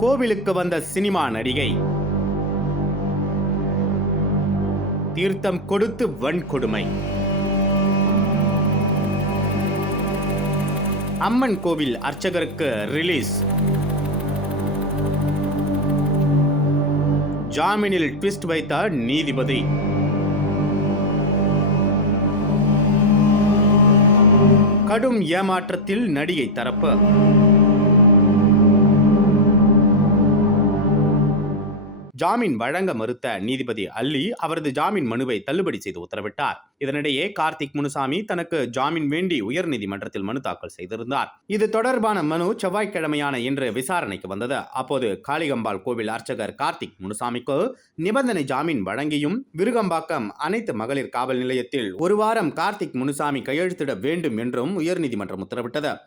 கோவிலுக்கு வந்த சினிமா நடிகை தீர்த்தம் கொடுத்து வன்கொடுமை. அம்மன் கோவில் அர்ச்சகருக்கு ரிலீஸ். ஜாமீனில் ட்விஸ்ட் வைத்த நீதிபதி. கடும் ஏமாற்றத்தில் நடிகை தரப்பு. ஜாமீன் வழங்க மறுத்த நீதிபதி அல்லி அவரது ஜாமீன் மனுவை தள்ளுபடி செய்து உத்தரவிட்டார். இதனிடையே கார்த்திக் முனுசாமி தனக்கு ஜாமீன் வேண்டி உயர்நீதிமன்றத்தில் மனு தாக்கல் செய்திருந்தார். இது தொடர்பான மனு செவ்வாய்க்கிழமையான இன்று விசாரணைக்கு வந்தது. அப்போது காளிகம்பாள் கோவில் அர்ச்சகர் கார்த்திக் முனுசாமிக்கு நிபந்தனை ஜாமீன் வழங்கியும் விருகம்பாக்கம் அனைத்து மகளிர் காவல் நிலையத்தில் ஒரு வாரம் கார்த்திக் முனுசாமி கையெழுத்திட வேண்டும் என்றும் உயர்நீதிமன்றம் உத்தரவிட்டது.